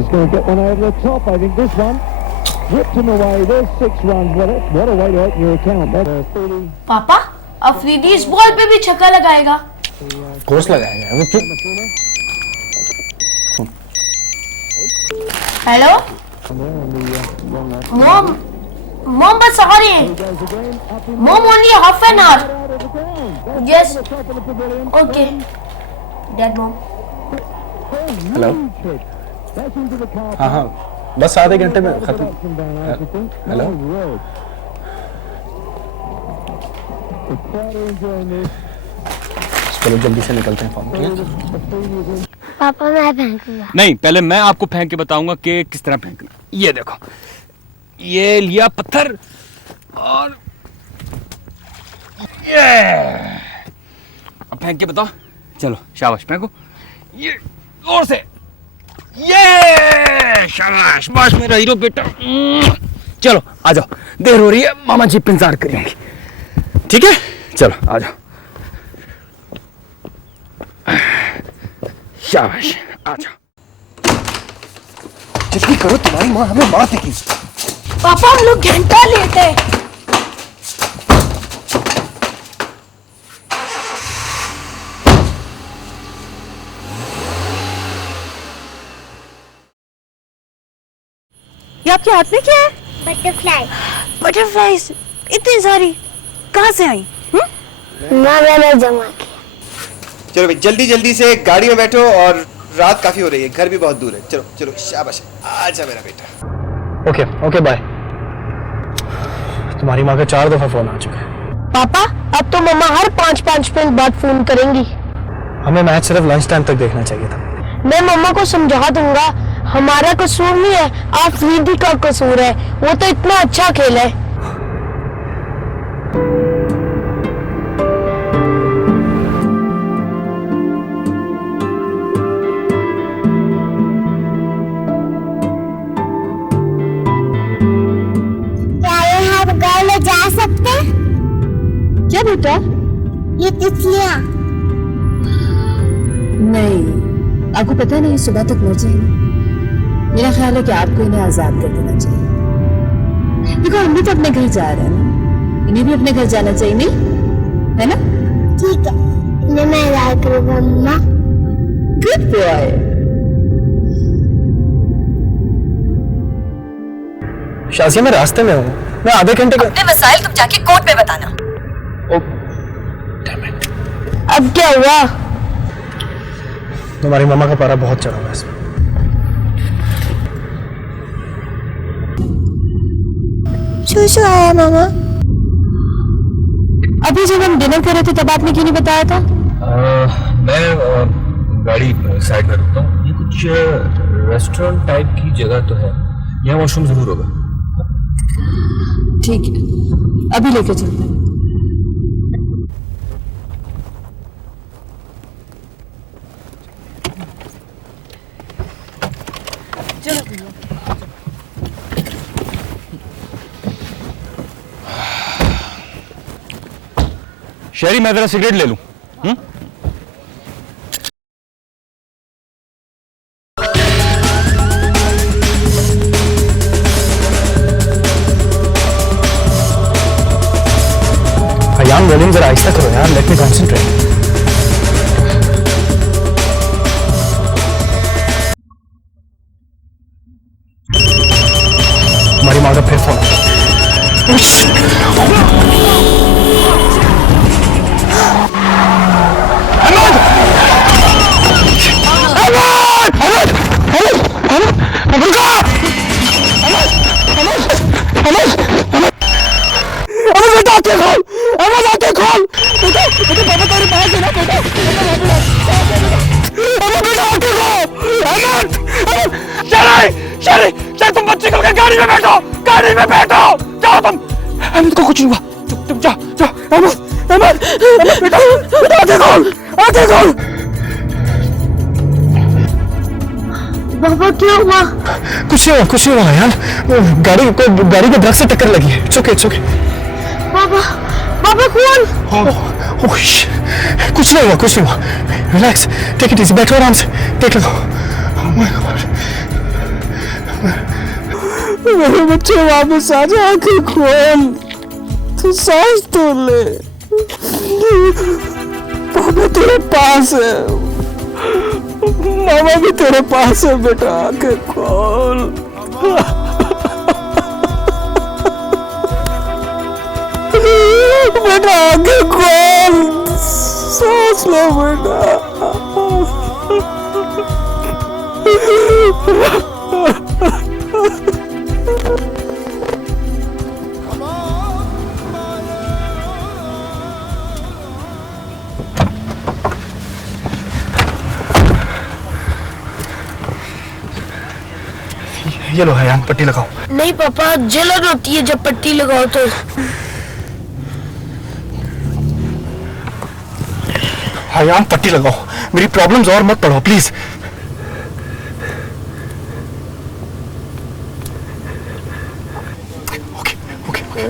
He's going to get one over the top. I think this one whipped him away. There's 6 runs. What a way to open your account. That's 30. पापा अफरीदी इस ball पे भी छक्का लगाएगा। Course लगाएगा वो क्यों? हेलो मॉम, मॉम बस sorry mom only half an hour. Yes okay dad mom. Hello हाँ बस आधे घंटे में खत्म। हेलो चलो जल्दी से निकलते हैं फॉर्म। पापा मैं फेंकूंगा। नहीं, पहले मैं आपको फेंक के बताऊंगा कि किस तरह फेंकना। ये देखो, ये लिया पत्थर और ये अब फेंक के बताओ। चलो शाबाश फेंको, ये और से, ये शाबाश, बस मेरा हीरो बेटा। चलो आ जाओ, देर हो रही है, मामा जी इंतजार करेंगे। ठीक है चलो आ जाओ। शाबाश आ जाओ, जल्दी करो, तुम्हारी माँ हमें मार देगी। पापा हम लोग घंटा लेट है। ये आपके हाथ में क्या है? बटरफ्लाई। बटरफ्लाईज इतनी सारी कहाँ से आई? माँ मैंने जमा किया। चलो भाई जल्दी जल्दी से गाड़ी में बैठो, और रात काफी हो रही है, घर भी बहुत दूर है। चलो चलो शाबाश, आजा मेरा बेटा। Okay okay bye. तुम्हारी माँ का 4 दफा फोन आ चुका है। पापा अब तो मम्मा हर 5-5 मिनट बाद फोन करेंगी। हमें मैच सिर्फ लंच टाइम तक देखना चाहिए था। मैं मम्मा को समझा दूंगा, हमारा कसूर नहीं है, अफरीदी का कसूर है। वो तो इतना अच्छा खेला है। जा सकते? क्या बेटा? ये तितलियां। नहीं, आपको पता नहीं सुबह तक मर जाएंगे। मेरा ख्याल है कि आपको इन्हें आजाद कर देना चाहिए। देखो हम भी तो अपने घर जा रहे हैं ना, इन्हें भी अपने घर जाना चाहिए, नहीं है ना? ठीक है, इन्हें मैं आजाद करूंगा मम्मा। Good boy. शाजिया मैं रास्ते में हूँ, मैं आधे घंटे का। अपने मसाइल तुम जाके कोर्ट में बताना। अब क्या हुआ? तुम्हारी मामा का पारा बहुत चढ़ा हुआ है इसमें। शूशू आया मामा। अभी जब हम डिनर कर रहे थे तब आपने क्यों नहीं बताया था? मैं गाड़ी साइड में रुकता हूँ। ये कुछ रेस्टोरेंट टाइप की जगह तो है, यहाँ वॉशरूम जरूर होगा। ठीक है, अभी लेके चलते हैं। शहरी मैं जरा सिगरेट ले लूं। अयान वॉल्यूम जरा आहिस्ता करो यार, लेट मी कॉन्सेंट्रेट। हमारी माँ का फिर फोन। तुम बच्चे को गाड़ी में बैठो, गाड़ी में बैठो, जाओ तुम। अहमद को कुछ नहीं हुआ, तुम जाओ जाओ। अहमद अहमद बेटा आगे खोल, आगे खोल। पापा क्या हुआ? कुछ नहीं हुआ यार, वो गाड़ी के दरख्त से टक्कर लगी है। It's okay. पापा पापा कौन? कुछ नहीं हुआ। रिलैक्स, टेक इट इजी, बैठो आराम से, देख लो। Oh my God. मेरे बच्चे वापस आ जा, आंखें खोल, तू सांस तो ले। पापा तेरे पास है, मामा भी तेरे पास है बेटा, आंखें खोल। बेटा आंखें खोल, सांस लो बेटा। ये लो हयान, पट्टी लगाओ। नहीं पापा, जलन होती है जब पट्टी लगाओ तो। हयान पट्टी लगाओ, मेरी प्रॉब्लम्स और मत पढ़ो प्लीज। Okay okay.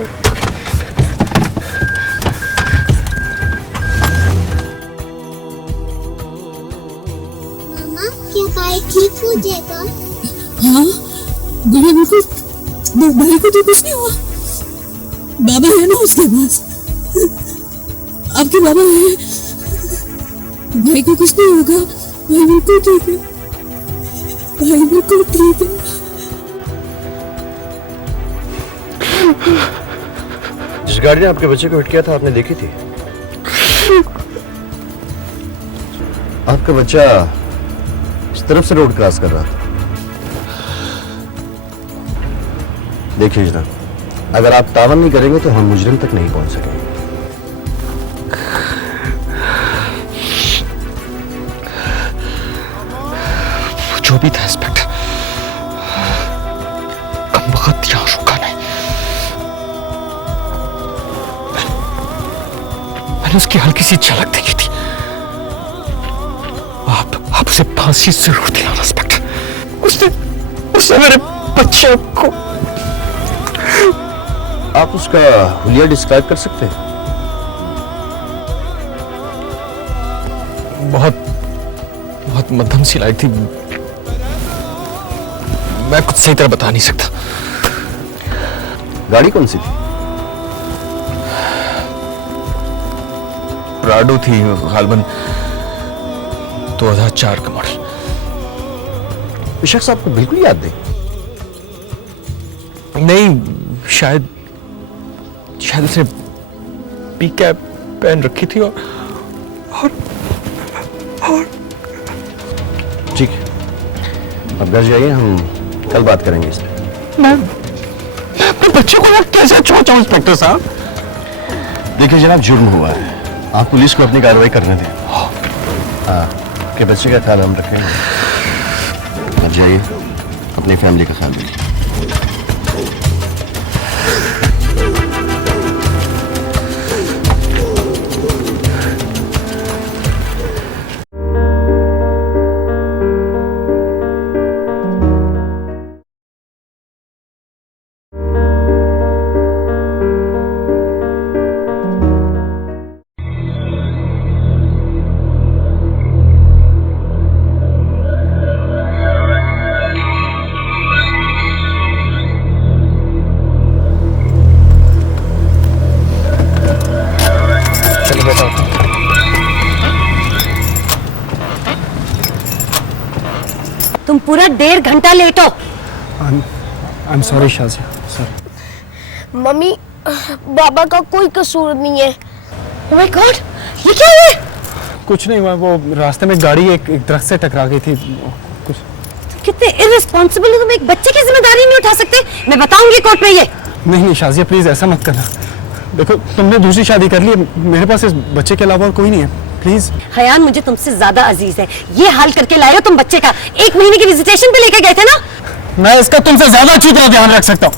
मामा क्या भाई ठीक हो जाएगा? हाँ गुड़िया बिल्कुल, भाई को तो कुछ नहीं हुआ, बाबा है ना उसके पास, आपके बाबा है, भाई को कुछ नहीं होगा, भाई बिल्कुल ठीक है, भाई बिल्कुल ठीक है। जिस गाड़ी ने आपके बच्चे को हिट किया था आपने देखी थी? आपका बच्चा इस तरफ से रोड क्रॉस कर रहा था। देखिए जनाब, अगर आप तावन नहीं करेंगे तो हम मुजरिम तक नहीं पहुंच सकेंगे। जो भी था इंस्पेक्टर, कम वक्त यहां रुका नहीं। मैंने उसकी हल्की सी झलक देखी थी। आप उसे फांसी जरूर दिलाना इंस्पेक्टर। उसने मेरे बच्चे को। आप उसका हुलिया डिस्क्राइब कर सकते हैं? बहुत मध्यम सी लाइट थी, मैं कुछ सही तरह बता नहीं सकता। गाड़ी कौन सी थी? प्राडो थी, गालबन 2004 का मॉडल। ये शख्स आपको बिल्कुल याद नहीं, शायद उसने पी कैप पहन रखी थी और ठीक है, अब घर जाइए, हम कल बात करेंगे इस पर। मैं अपने बच्चे को कैसे छोड़ जाऊं इंस्पेक्टर साहब? देखिए जनाब, जुर्म हुआ है, आप पुलिस को अपनी कार्रवाई करने दें। हाँ, के बच्चे का ख्याल हम रखेंगे। अब जाइए, अपनी फैमिली का ख्याल रखिए। तुम पूरा 1.5 घंटा लेट हो। I am sorry Shazia, sorry. Mummy, बाबा का कोई कसूर नहीं है। ओह माय गॉड, ये क्या हुआ? कुछ नहीं हुआ, वो रास्ते में गाड़ी एक दरख्त से टकरा गई थी। कुछ कितने इररिस्पॉन्सिबल हो तुम, एक बच्चे की जिम्मेदारी नहीं उठा सकते। मैं बताऊंगी कोर्ट में ये। नहीं शाजिया, प्लीज ऐसा मत करना। देखो, तुमने दूसरी शादी कर ली, मेरे पास इस बच्चे के अलावा और कोई नहीं है, प्लीज। हयान मुझे तुमसे ज्यादा अजीज है। ये हाल करके लाए हो तुम बच्चे का। 1 महीने की विजिटेशन पे लेके गए थे ना। मैं इसका तुमसे ज्यादा अच्छी तरह ध्यान रख सकता हूँ,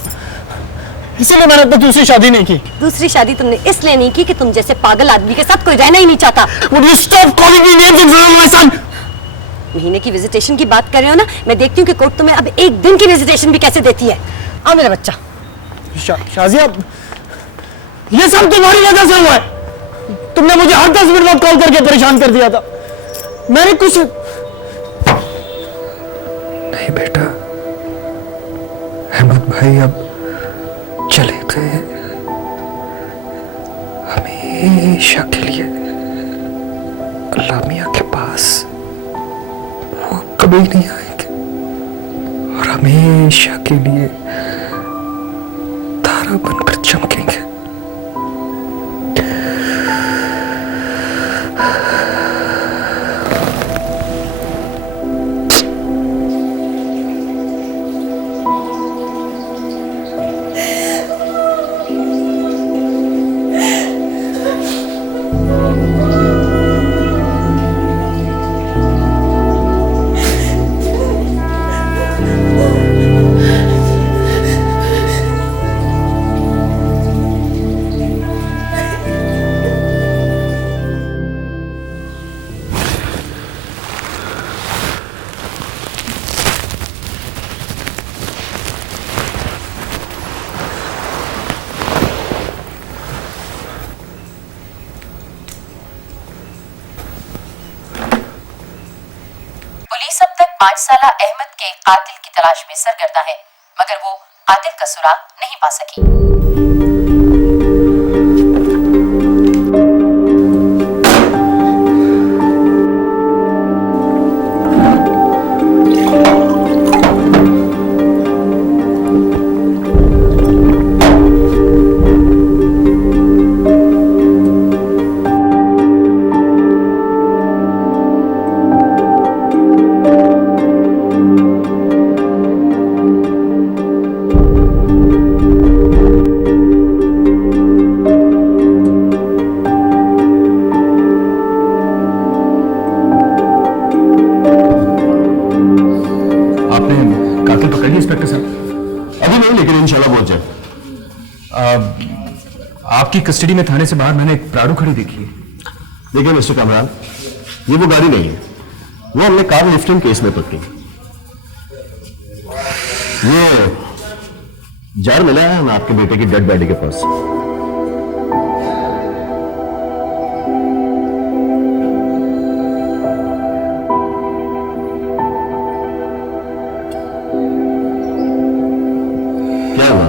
इसीलिए मैंने अपनी दूसरी शादी नहीं की। दूसरी शादी तुमने इसलिए नहीं की कि तुम जैसे पागल आदमी के साथ कोई रहना ही नहीं चाहता। Would you stop calling me names in front of my son? महीने की विजिटेशन की बात कर रहे हो ना, मैं देखती हूँ कि कोर्ट तुम्हें अब 1 दिन की विजिटेशन भी कैसे देती है। आओ मेरा बच्चा। शाजिया, ये सब तुम्हारी वजह से हुआ है। तुमने मुझे हर 10 मिनट बाद कॉल करके परेशान कर दिया था। मैंने कुछ नहीं बेटा, भाई अब चले गए हमेशा के लिए अल्लाह मियाँ के पास। वो कभी नहीं आएंगे और हमेशा के लिए तारा बनकर चमकेंगे। पुलिस अब तक 5 साला अहमद के कातिल की तलाश में सरगर्दा है, मगर वो कातिल का सुराग नहीं पा सकी। आपकी कस्टडी में थाने से बाहर मैंने एक प्राडो खड़ी देखी है। देखिए मिस्टर कमरान, ये वो गाड़ी नहीं है, वो हमने कार लिफ्टिंग केस में पकड़ी। ये जार मिला है हमें आपके बेटे की डेड बॉडी के पास। क्या हुआ?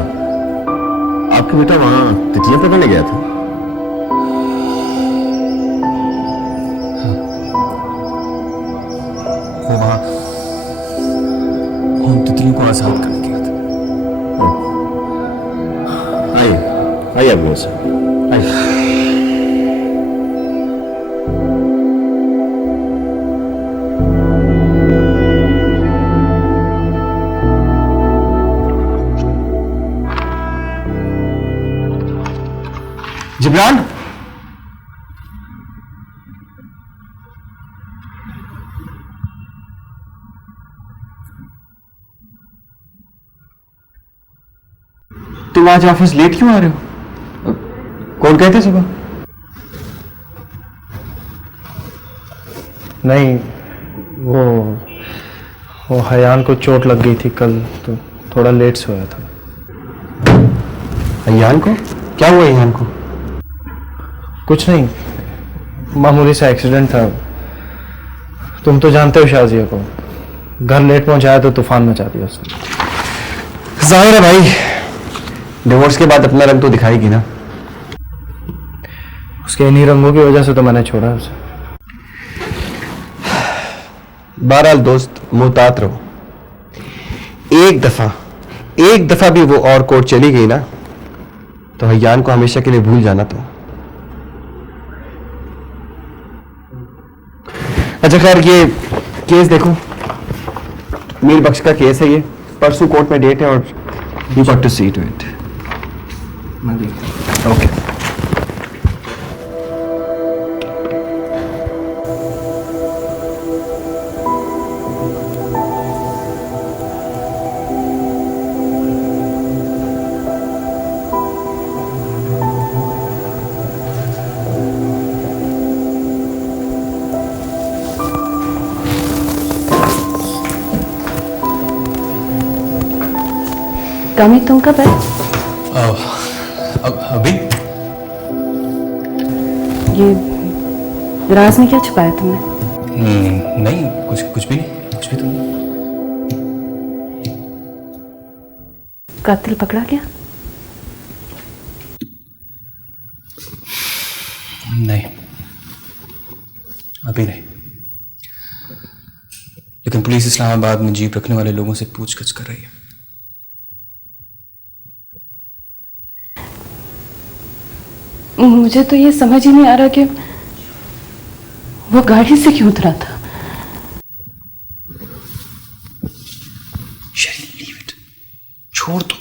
आपका बेटा वहां तितलियां पकड़ने गया था? वो वहां उन तितलियों को आजाद करने गया था। आइए आइए अबू साहब, आइए। जिब्रान, तुम आज ऑफिस लेट क्यों आ रहे हो? कौन कहते सुबह? नहीं, वो हयान को चोट लग गई थी कल, तो थोड़ा लेट से होया था। हयान को? क्या हुआ हयान को? कुछ नहीं, मामूली सा एक्सीडेंट था। तुम तो जानते हो शाजिया को, घर लेट पहुंचाया तो तूफान मचा दिया उसने। जाहिर है भाई, डिवोर्स के बाद अपना रंग तो दिखाएगी ना। उसके इन्हीं रंगों की वजह से तो मैंने छोड़ा उसे। बहरहाल दोस्त, मुहतात रहो। एक दफा भी वो और कोर्ट चली गई ना, तो हयान को हमेशा के लिए भूल जाना। तो अच्छा खैर, ये केस देखो, मीर बख्श का केस है। ये परसों कोर्ट में डेट है और you got to see to it. Okay. कमी तुम कब है? अभी ये दराज में क्या छुपाया तुमने? नहीं, कुछ भी नहीं, कुछ भी तो नहीं। कातिल पकड़ा गया? नहीं, अभी नहीं, लेकिन पुलिस इस्लामाबाद में जीप रखने वाले लोगों से पूछगछ कर रही है। मुझे तो ये समझ ही नहीं आ रहा कि वो गाड़ी से क्यों उतरा था। छोड़ दो,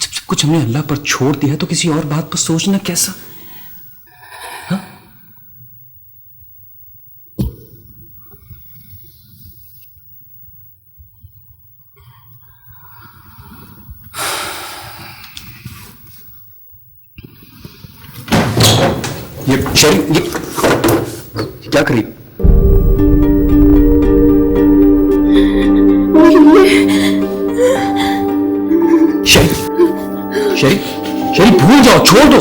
जब सब कुछ हमने अल्लाह पर छोड़ दिया तो किसी और बात पर सोचना कैसा? हाँ? ये शरीफ, ये क्या करी? शरीफ भूल जाओ, छोड़ दो।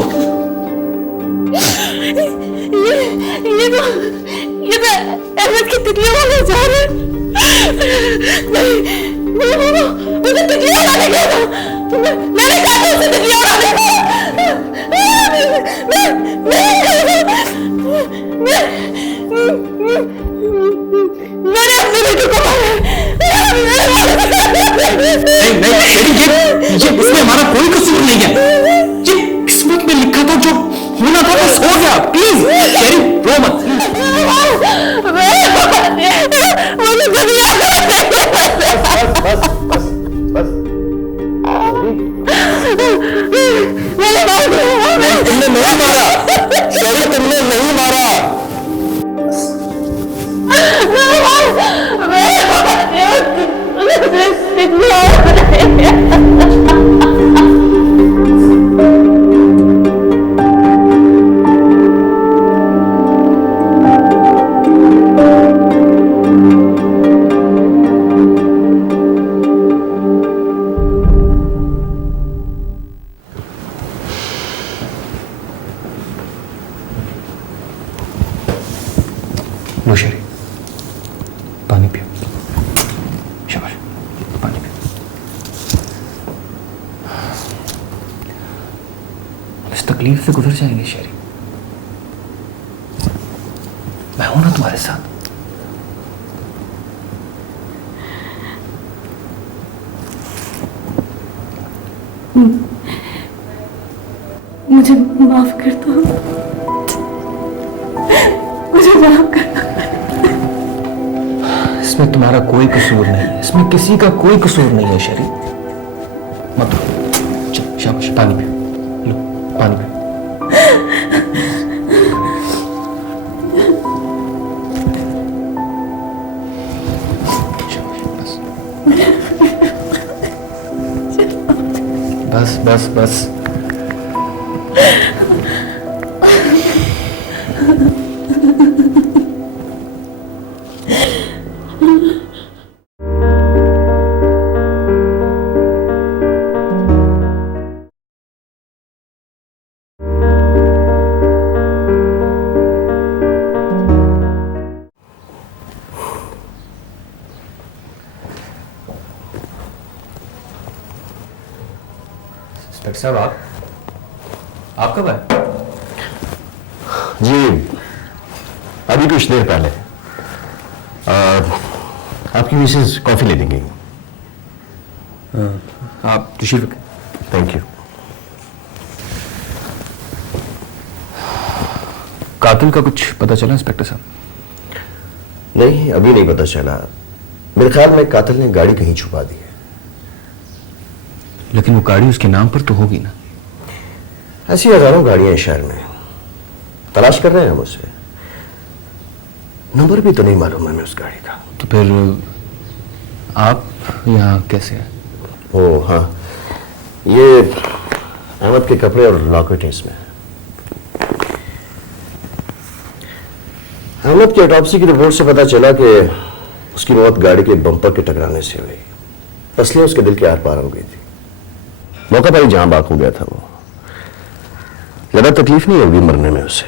ये तो अहमद की तितलियों वाले जा रहे हैं। नहीं मामा, मुझे तितलियां उड़ाने गया था। मैंने कहा था उसे तितलियां उड़ाने को। मैंने अपने बेटे को मारा। नहीं, इसमें हमारा कोई कसूर नहीं है। ये किस्मत में लिखा था, जो होना था बस हो गया। प्लीज शरीफ रो मत। तुमने नहीं मारा शरीफ, तुमने नहीं मारा। लो शरीफ, पानी पियो। शाबाश, पानी पियो। इस तकलीफ से गुजर जाएंगे शरीफ। मैं हूं ना तुम्हारे साथ। मुझे माफ कर दो, मुझे माफ कर दो। इसमें तुम्हारा कोई कसूर नहीं है, इसमें किसी का कोई कसूर नहीं है शरीफ। मत रो, चल शाबाश, पानी पियो। लो पानी पियो। बस बस बस। इंस्पेक्टर साहब, आप कब आए? जी अभी कुछ देर पहले। आपकी मिसेज कॉफी ले लेंगी। आप तशरीफ रखें। Thank you. कातिल का कुछ पता चला इंस्पेक्टर साहब? नहीं, अभी नहीं पता चला। मेरे ख्याल में कातिल ने गाड़ी कहीं छुपा दी है। लेकिन वो गाड़ी उसके नाम पर तो होगी ना? ऐसी हजारों गाड़ियां हैं शहर में, तलाश कर रहे हैं हम उसे। नंबर भी तो नहीं मालूम हमें उस गाड़ी का। तो फिर आप यहाँ कैसे हैं? ओ हाँ, ये अहमद के कपड़े और लॉकेट हैं इसमें। अहमद की ऑटोप्सी की रिपोर्ट से पता चला कि उसकी मौत गाड़ी के बम्पर के टकराने से हुई। तसलियां उसके दिल के आर पार हो गई थी। मौका पर ही जहां बाक हो गया था वो। ज्यादा तकलीफ नहीं होगी मरने में उसे।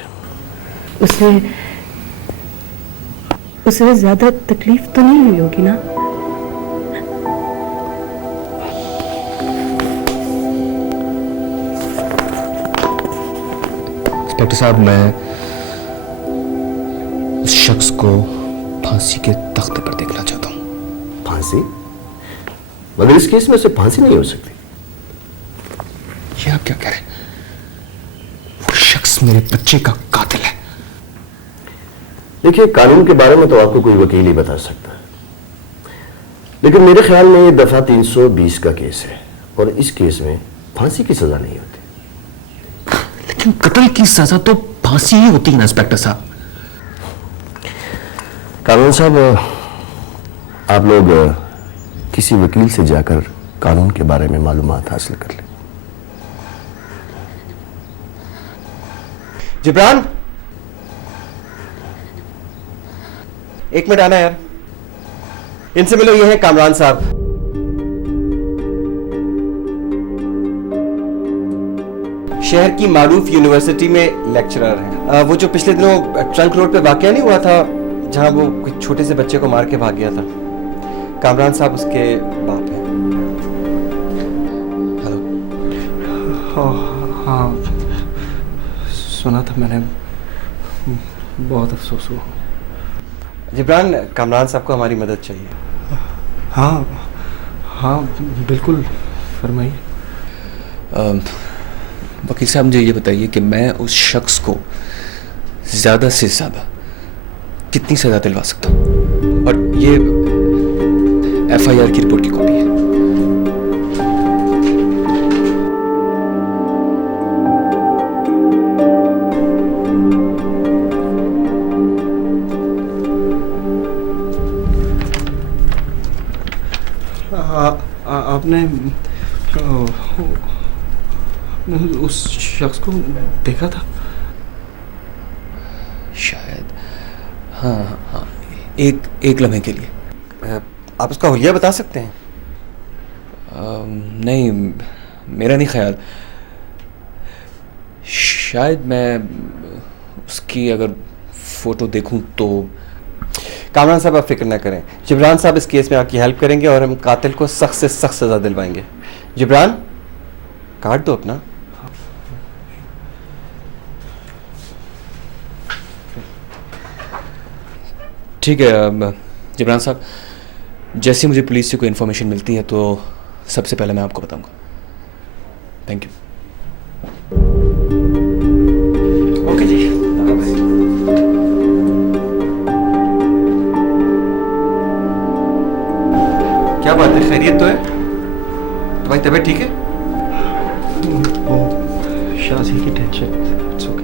उसे ज्यादा तकलीफ तो नहीं हुई होगी ना? इंस्पेक्टर साहब, मैं उस शख्स को फांसी के तख्ते पर देखना चाहता हूं। फांसी? मगर इस केस में से फांसी नहीं हो सकती। ये आप क्या कह रहे हैं? वो शख्स मेरे बच्चे का कातिल है। देखिए, कानून के बारे में तो आपको कोई वकील ही बता सकता है, लेकिन मेरे ख्याल में ये दफा 320 का केस है और इस केस में फांसी की सजा नहीं होती। लेकिन कत्ल की सजा तो फांसी ही होती है ना इंस्पेक्टर साहब। कानून साहब, आप लोग किसी वकील से जाकर कानून के बारे में मालूमात हासिल कर लें। जिब्रान, एक मिनट आना यार। इनसे मिलो, ये है कामरान साहब। शहर की मारूफ यूनिवर्सिटी में लेक्चरर हैं। वो जो पिछले दिनों ट्रंक रोड पे वाकया नहीं हुआ था, जहां वो कुछ छोटे से बच्चे को मार के भाग गया था, कामरान साहब उसके बाप हैं। हेलो। हाँ, सुना था मैंने, बहुत अफसोस हुआ। जिब्रान, कामरान साहब को हमारी मदद चाहिए। हाँ हाँ बिल्कुल, फरमाइए। वकील साहब, मुझे ये बताइए कि मैं उस शख्स को ज़्यादा से ज़्यादा कितनी सज़ा दिलवा सकता हूँ? और ये FIR की रिपोर्ट की कॉपी है। आपने उस शख्स को देखा था? शायद, हाँ हाँ, एक लम्हे के लिए। आप उसका हुलिया बता सकते हैं? नहीं, मेरा नहीं ख्याल। शायद मैं उसकी अगर फोटो देखूं तो। कामरान साहब, आप फिक्र ना करें। जिब्रान साहब इस केस में आपकी हेल्प करेंगे और हम कातिल को सख्त से सख्त सजा दिलवाएंगे। जिब्रान, काट दो अपना। ठीक है जिब्रान साहब, जैसे मुझे पुलिस से कोई इन्फॉर्मेशन मिलती है तो सबसे पहले मैं आपको बताऊंगा। Thank you. ओके जी। क्या बात है, खैरियत तो है? तुम्हारी तबीयत ठीक है? वो शाजी की tension. It's okay.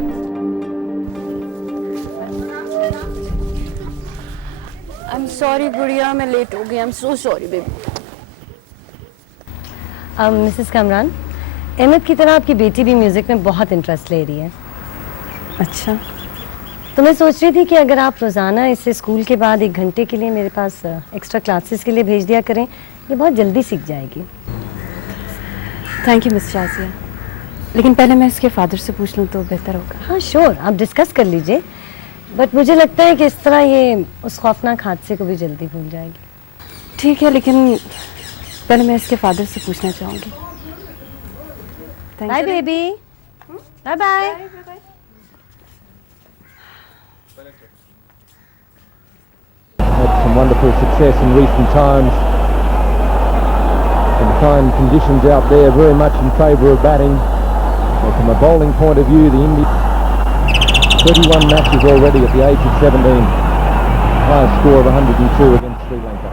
I am sorry गुड़िया, मैं लेट हो गई। I am so sorry baby. Mrs Kamran, Ahmad की तरह आपकी बेटी भी म्यूजिक में बहुत इंटरेस्ट ले रही है। अच्छा, तो मैं सोच रही थी कि अगर आप रोज़ाना इसे स्कूल के बाद 1 घंटे के लिए मेरे पास एक्स्ट्रा क्लासेस के लिए भेज दिया करें, ये बहुत जल्दी सीख जाएगी। थैंक यू मिस शाजिया, लेकिन पहले मैं इसके फादर से पूछ लूँ तो बेहतर होगा। हाँ श्योर, आप डिस्कस कर लीजिए, बट मुझे लगता है कि इस तरह ये उस खौफनाक हादसे को भी जल्दी भूल जाएगी। ठीक है, लेकिन पहले मैं इसके फादर से पूछना चाहूँगी। Bye baby, bye bye. Had some wonderful success in recent times. Some fine conditions out there, very much in favour of batting. Well, from a bowling point of view, the Indians 31 matches already at the age of 17. Highest score of 102 against Sri Lanka.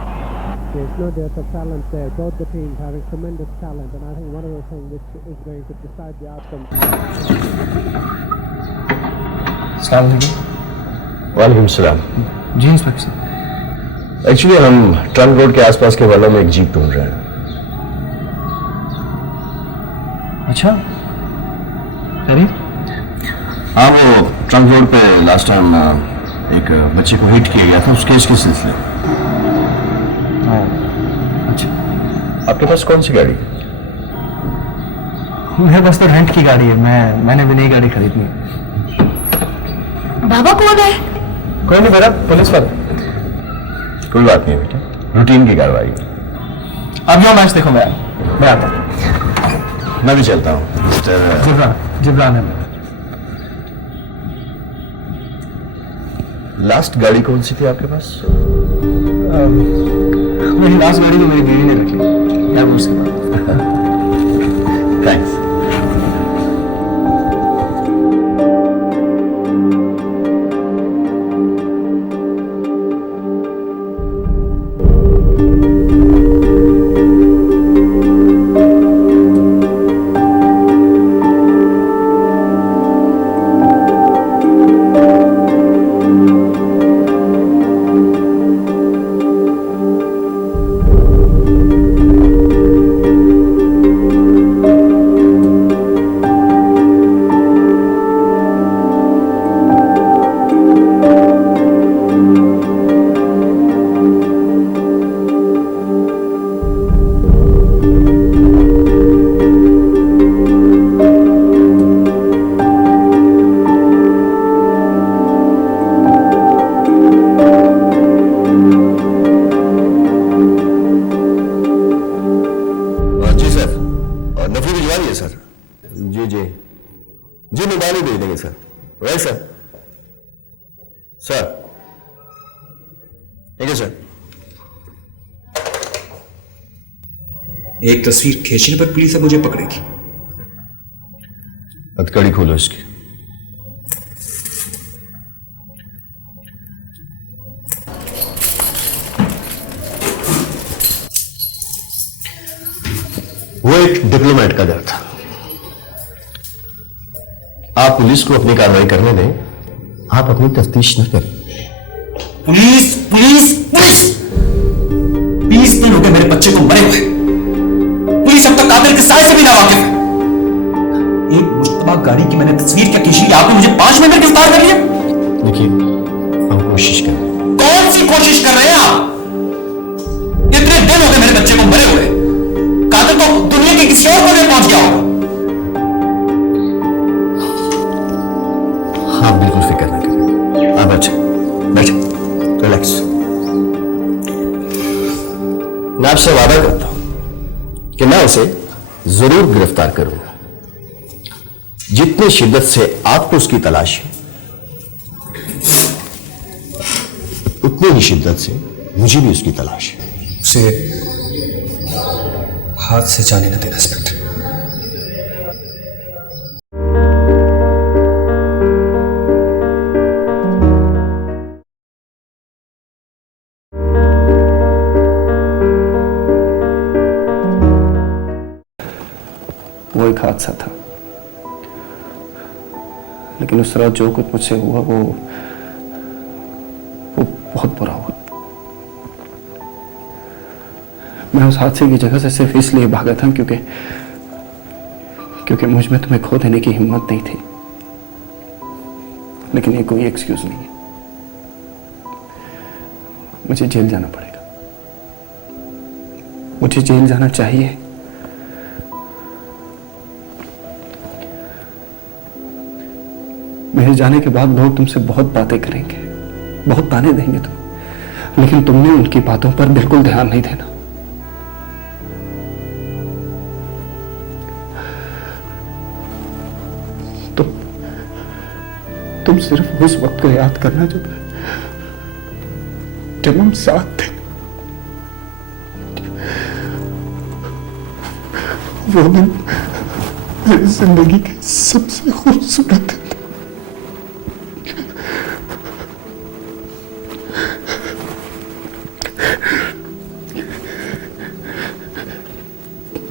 There's no dearth of talent there. Both the teams having tremendous talent, and I think one of the things which is going to decide the outcome. अस्सलाम वालेकुम। वालेकुम सलाम। जी inspector साहब। Actually हम trunk road के आसपास के वालों में एक जीप ढूंढ रहे हैं। अच्छा, खैरियत? हाँ, वो ट्रंक रोड पे लास्ट टाइम एक बच्चे को हिट किया गया था, उस केस के सिलसिले। हाँ, अच्छा। आपके पास कौन सी गाड़ी? मेरे पास तो रेंट की गाड़ी है। मैंने भी नई गाड़ी खरीदनी है। बाबा कौन है? कोई नहीं बेटा, पुलिस वाला। कोई बात नहीं बेटा, रूटीन की कार्रवाई। अब जो मैच देखो, मैं आता हूँ। मैं भी चलता हूँ। मिस्टर जिब्रान है मेरा। लास्ट गाड़ी कौन सी थी आपके पास? मेरी लास्ट गाड़ी तो मेरी बीवी ने रखी, डाइवोर्स के बाद। थैंक्स। जी मोबाइल ही भेज देंगे सर। Right sir. सर ठीक है सर। एक तस्वीर खींचने पर पुलिस अब मुझे पकड़ेगी। हथकड़ी खोलो इसकी। वो एक डिप्लोमेट का डर था। आप पुलिस को अपनी कार्रवाई करने दें, आप अपनी तफ्तीश न करें। पुलिस पुलिस पुलिस 20 दिन हो गए मेरे बच्चे को मरे हुए। पुलिस अब तक कातिल के साय से भी ना वाकिफ है। एक मुश्तबा गाड़ी की मैंने तस्वीर क्या खींची, आपने मुझे 5 मिनट में गिरफ्तार कर लिया। देखिए हम कोशिश कर रहे हैं। कौन सी कोशिश कर रहे हैं आप? इतने दिन हो गए मेरे बच्चे को मरे हुए। कातिल तो दुनिया के किसी और कोने पहुंच गया होगा। आप बिल्कुल फिक्र न करें। आप बैठे बैठे, रिलैक्स। मैं आपसे वादा करता हूं कि मैं उसे जरूर गिरफ्तार करूंगा। जितनी शिद्दत से आपको उसकी तलाश है, उतनी ही शिद्दत से मुझे भी उसकी तलाश है। उसे हाथ से जाने न देना इंस्पेक्टर। वो एक हादसा था, लेकिन उस रात जो कुछ मुझसे हुआ वो बहुत बुरा हुआ। मैं उस हादसे की जगह से सिर्फ इसलिए भागा था क्योंकि मुझ में तुम्हें खो देने की हिम्मत नहीं थी। लेकिन ये कोई एक्सक्यूज नहीं है। मुझे जेल जाना पड़ेगा। मुझे जेल जाना चाहिए। मेरे जाने के बाद लोग तुमसे बहुत बातें करेंगे, बहुत ताने देंगे तुम, लेकिन तुमने उनकी बातों पर बिल्कुल ध्यान नहीं देना। तुम सिर्फ उस वक्त को याद करना जब हम साथ थे। वो दिन मेरी जिंदगी के सबसे खूबसूरत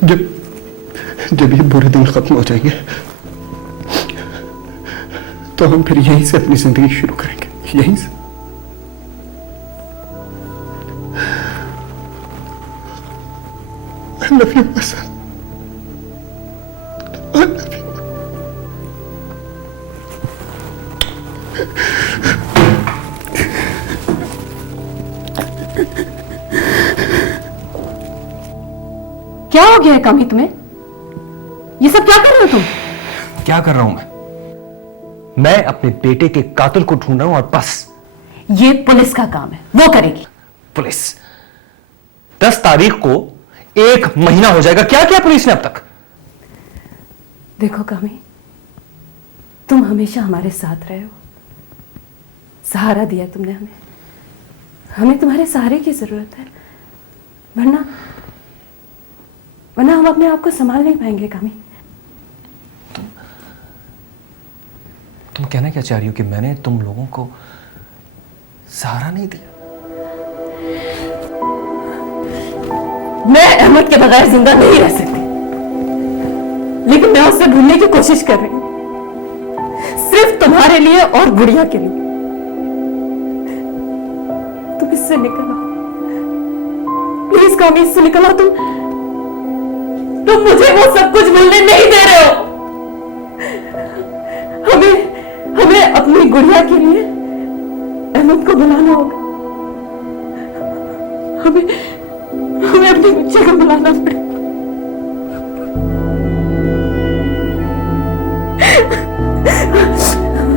दिन। जब ये बुरे दिन खत्म हो जाएंगे तो हम फिर यहीं से अपनी जिंदगी शुरू करेंगे, यहीं से। I love you, my son. I love you. क्या हो गया है कामी तुम्हें? ये सब क्या कर रहे हो तुम? क्या कर रहा हूं मैं अपने बेटे के कातिल को ढूंढ रहा हूं और बस। ये पुलिस का काम है, वो करेगी। पुलिस 10 तारीख को 1 महीना हो जाएगा। क्या किया पुलिस ने अब तक? देखो कामी, तुम हमेशा हमारे साथ रहे हो, सहारा दिया तुमने हमें। हमें तुम्हारे सहारे की जरूरत है, वरना हम अपने आप को संभाल नहीं पाएंगे कामी। तुम कहना क्या चाह रही हो कि मैंने तुम लोगों को सहारा नहीं दिया? मैं अहमद के बगैर जिंदा नहीं रह सकती, लेकिन मैं उससे भूलने की कोशिश कर रही हूं, सिर्फ तुम्हारे लिए और गुड़िया के लिए। तुम इससे निकल आओ, प्लीज कामी, इससे निकल आओ। तुम मुझे वो सब कुछ भूलने नहीं दे रहे हो। हमें अपनी गुड़िया के लिए अहमद को बुलाना होगा। हमें अपने बच्चे को बुलाना पड़ेगा।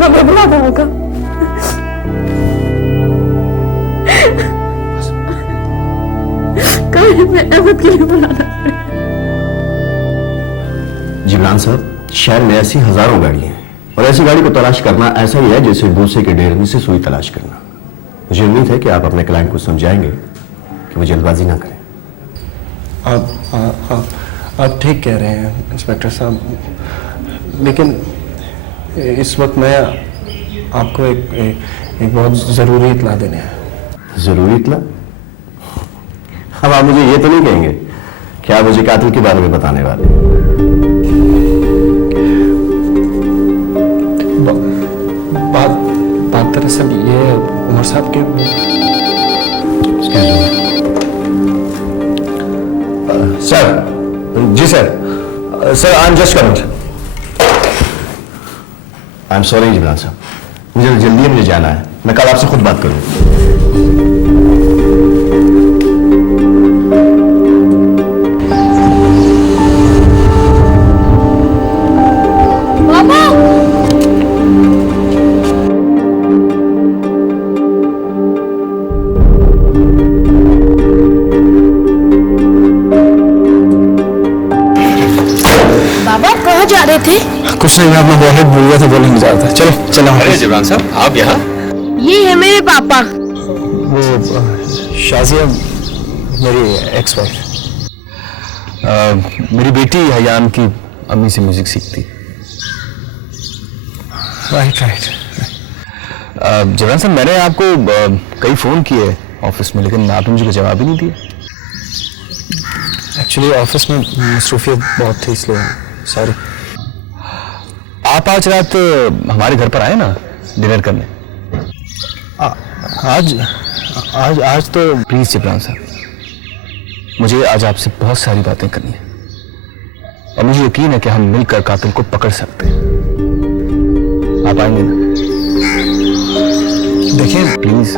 हमें बुलाना होगा। हमें अहमद के लिए बुलाना पड़ेगा। जिब्रान साहब, शहर में ऐसी हजारों गाड़ियां हैं और ऐसी गाड़ी को तलाश करना ऐसा ही है जैसे भूसे के ढेर में से सुई तलाश करना। मुझे उम्मीद है कि आप अपने क्लाइंट को समझाएंगे कि वो जल्दबाजी ना करें। आप ठीक कह रहे हैं इंस्पेक्टर साहब, लेकिन इस वक्त मैं आपको एक बहुत ज़रूरी इत्तला देने हैं। ज़रूरी इत्तला? अब आप मुझे ये तो नहीं कहेंगे कि आप मुझे कातिल के बारे में बताने वाले हैं? बात दरअसल ये उमर साहब के। सर, जी sir, I am just coming. I am sorry Jibran साहब, मुझे जल्दी मुझे जाना है। मैं कल आपसे खुद बात करूँ। कुछ नहीं, मैं अपना वॉलेट भूल गया था, बोलने नहीं जा रहा था। चलो चलो। अरे जिब्रान साहब, आप यहाँ? ये है मेरे पापा। वो शाजिया मेरी एक्स वाइफ, मेरी बेटी हयान की अम्मी से म्यूजिक सीखती। राइट। जिब्रान साहब, मैंने आपको कई फ़ोन किए ऑफिस में, लेकिन आपने मुझे जवाब ही नहीं दिया। एक्चुअली ऑफिस में मसरूफियत बहुत थी, इसलिए सॉरी। आप आज रात हमारे घर पर आए ना डिनर करने। आज तो प्लीज जिब्रान साहब, मुझे आज आपसे बहुत सारी बातें करनी है और मुझे यकीन है कि हम मिलकर कातिल को पकड़ सकते हैं। आप आएंगे ना? देखिए please.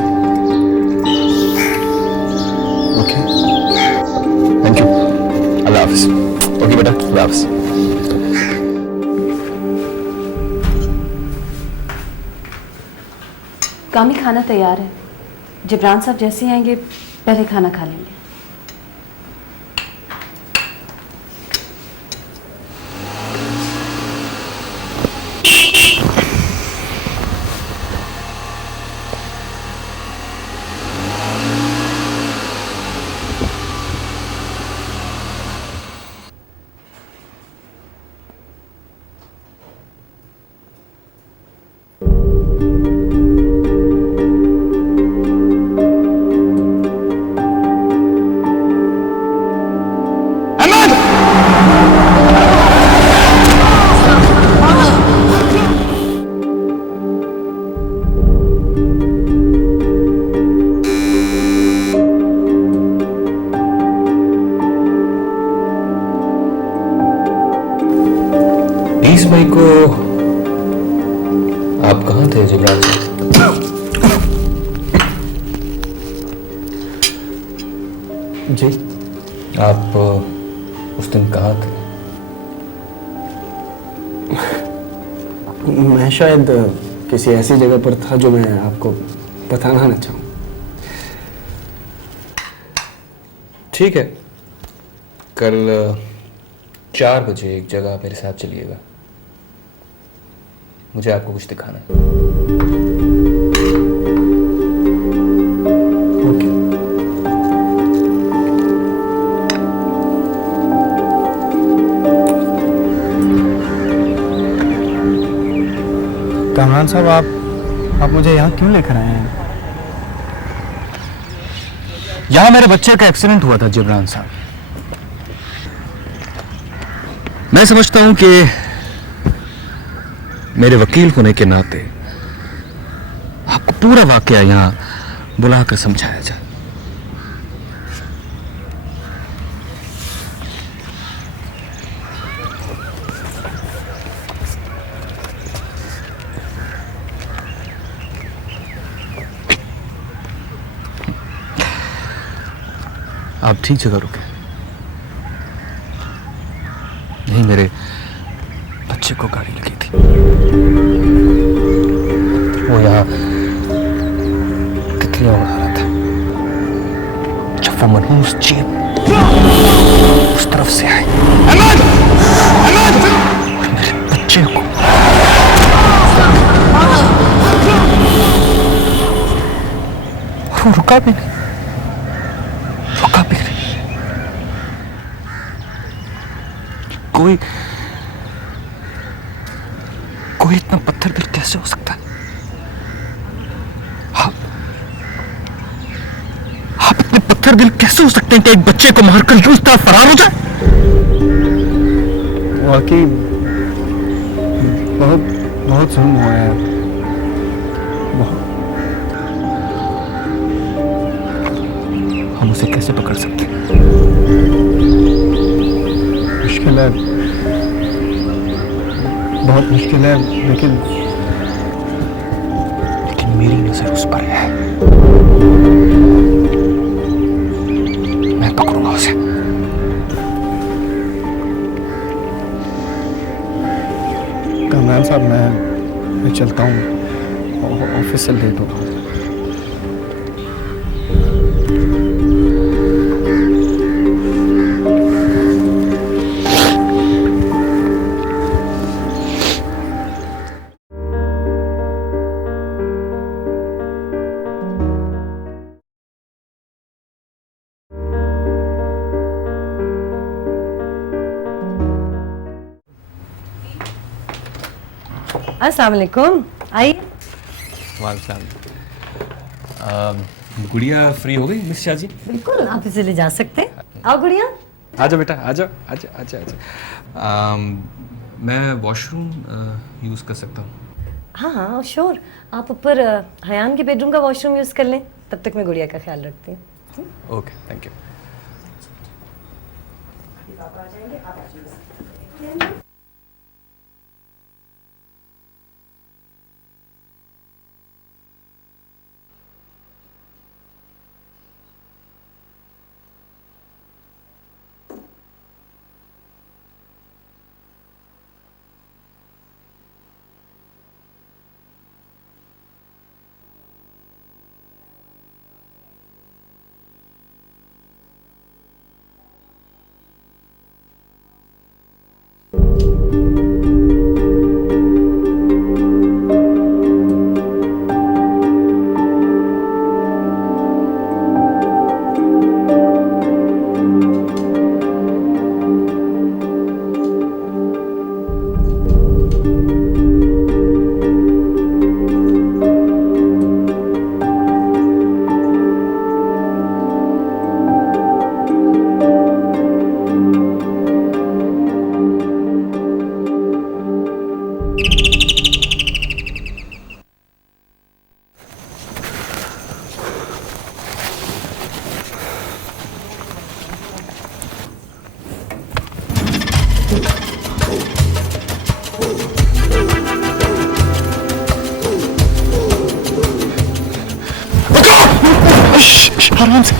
Okay, thank you. Allah Hafiz. Okay बेटा, अल्लाह हाफिज। कामी, खाना तैयार है। जिब्रान साहब जैसे आएंगे पहले खाना खा लेंगे। मई को आप कहाँ थे जिब्रान साहब? जी, आप उस दिन कहाँ थे? मैं शायद किसी ऐसी जगह पर था जो मैं आपको बताना ना चाहूँ। ठीक है, कल 4 बजे एक जगह मेरे साथ चलिएगा, मुझे आपको कुछ दिखाना है। कामरान साहब, आप मुझे यहाँ क्यों लेकर आए हैं? यहाँ मेरे बच्चे का एक्सीडेंट हुआ था जिब्रान साहब। मैं समझता हूं कि मेरे वकील होने के नाते आपको पूरा वाकया यहां बुलाकर समझाया जाए। आप ठीक जगह रुके। यही मेरे बच्चे को गाड़ी लगी थी। वो यहाँ तितलियां उड़ा रहा था जब वो मनहूस जीप उस तरफ से आई और मेरे बच्चे को वो रुका भी नहीं। कोई इतना पत्थर दिल कैसे हो सकता है? आप इतने पत्थर दिल कैसे हो सकते हैं कि एक बच्चे को मारकर यूं इस तरह फरार हो जाए? वाकई बहुत बहुत जुल्म हुआ है। हम उसे कैसे पकड़ सकते हैं? मुश्किल है, बहुत मुश्किल है, लेकिन मेरी नजर उस पर है। मैं पकड़ूंगा उसे। कामरान साहब, मैं चलता हूँ, ऑफिस से लेट होगा। अस्सलाम वालेकुम, आइए। गुड़िया फ्री हो गई मिस शाह जी? बिल्कुल, आप इसे ले जा सकते हैं। आओ गुड़िया। आजा बेटा, आजा आजा आजा आजा। मैं वॉशरूम यूज़ कर सकता हूँ? हाँ हाँ श्योर, आप ऊपर हयान के बेडरूम का वॉशरूम यूज़ कर लें, तब तक मैं गुड़िया का ख्याल रखती हूँ। Okay, thank you.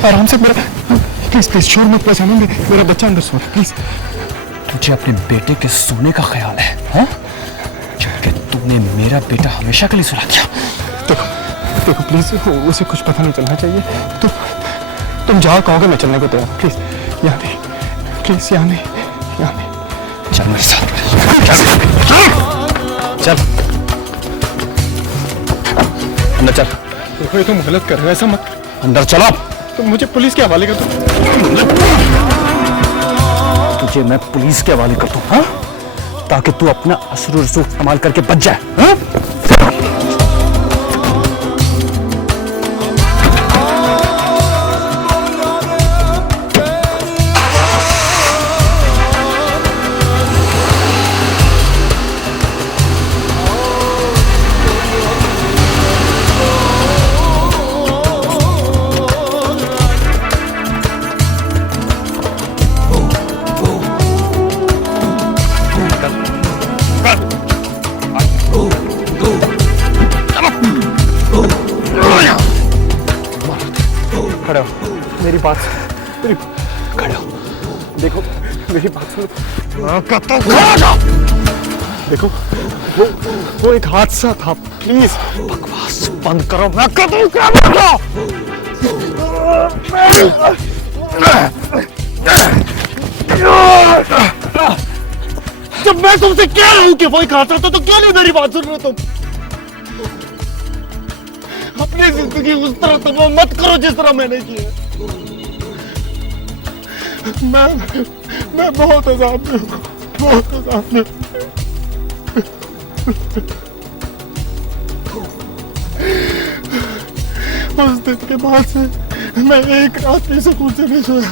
आराम से मेरा, प्लीज प्लीज शोर मत मचाना, मेरा बच्चा अंदर सो रहा है, प्लीज। तुझे अपने बेटे के सोने का ख्याल है, हाँ? कि तूने मेरा बेटा हमेशा के लिए सुला दिया। देखो देखो प्लीज, उसे कुछ पता नहीं चलना चाहिए। तुम जहाँ कहोगे मैं चलने को तैयार हूँ, प्लीज यहाँ नहीं, प्लीज यहाँ नहीं, यहाँ नहीं। चल मेरे साथ, चल अंदर चल। देखो ये तुम गलत कर रहे हो, ऐसा मत। अंदर चलो। तुम मुझे पुलिस के हवाले कर दो। तुझे मैं पुलिस के हवाले कर दूं, हाँ? ताकि तू अपना असर रसूख इस्तेमाल करके बच जाए, हाँ? बात, मेरी खड़ा हो, देखो मेरी बात सुनो, खड़ा जाओ। देखो वो एक हादसा था, प्लीज बकवास बंद करो, मैं कहता हूँ क्या बोलो। जब मैं तुमसे कह रहा हूं कि वो एक हादसा था तो क्यों नहीं मेरी बात सुन रहे तुम? अपनी जिंदगी उस तरह तबाह मत करो जिस तरह मैंने की है। मैं बहुत अजाब में हूं, बहुत अजाब में। उस दिन के बाद से मैं एक रात भी सुकून से नहीं सोया।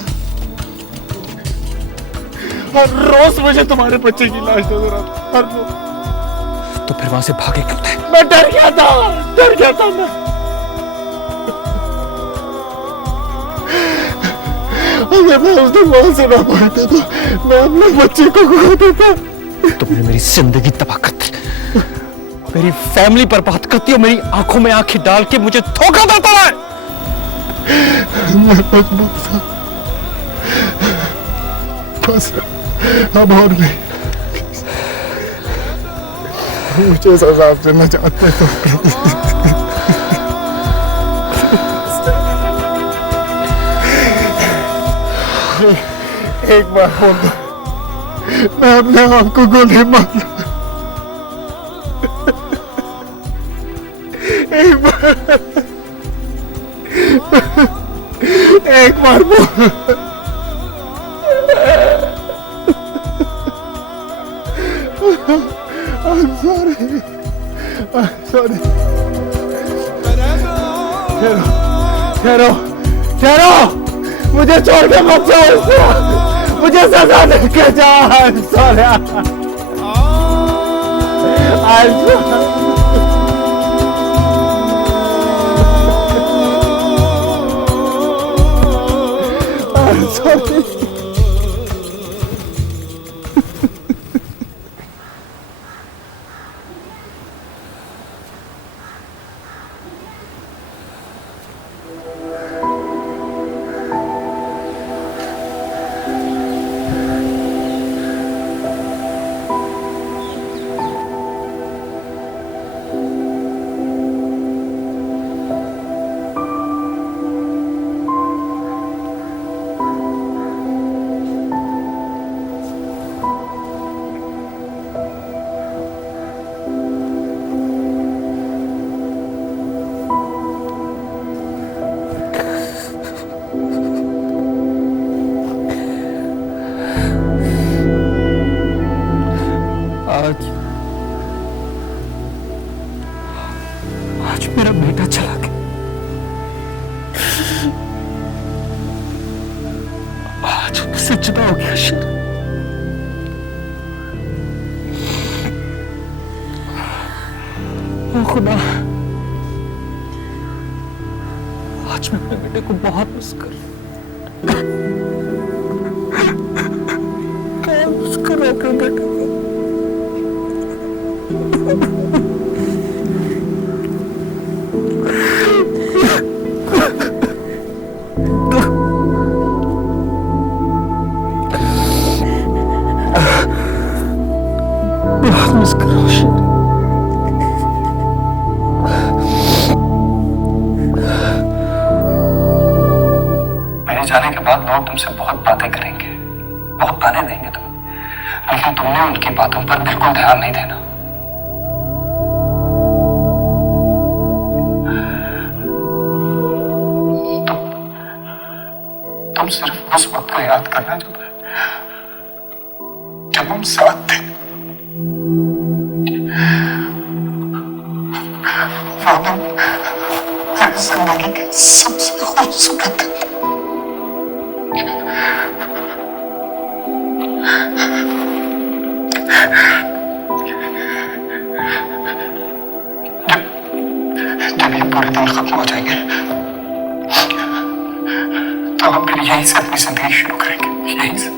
हर रोज मुझे तुम्हारे बच्चे की लाश नजर आती, हर रोज। तो फिर वहां से भागे क्यों थे? मैं डर गया था मैं। अगर मैं उस दिन वहां से ना पढ़ता तो मैं अपने बच्चे को खो देता। तुमने मेरी जिंदगी तबाह कर दी, मेरी फैमिली पर बात करती हो, मेरी आंखों में आंखें डाल के मुझे धोखा देता है। मैं मजबूर था, बस अब और नहीं। मुझे सजा देना चाहते तो एक बार बोल दो, मैं अपने आप को गोली मार लूं। एक बार बोल। I'm sorry. ठहरो, मुझे छोड़ के मत जाओ, मुझे सजा दे के जाओ। I'm sorry. I'm sorry. आज मेरा बेटा चला गया, आज मुझसे जुदा हो गया शेर। ओ खुदा, आज मैं अपने बेटे को बहुत मिस कर रहा हूं बेटे। बहुत मिस कर रहा हूं शेर। मेरे जाने के बाद लोग तुमसे बहुत बातें करेंगे, बहुत ताने देंगे तुम, लेकिन तुमने उनकी बातों पर बिल्कुल ध्यान नहीं देना। तुम सिर्फ उस वक्त को याद करना जब हम साथ थे। वो दिन मेरी जिंदगी के सबसे खूबसूरत दिन। जब ये पूरे दिन खत्म हो जाएंगे तो हम फिर यहीं से अपनी जिंदगी शुरू करेंगे, यहीं से।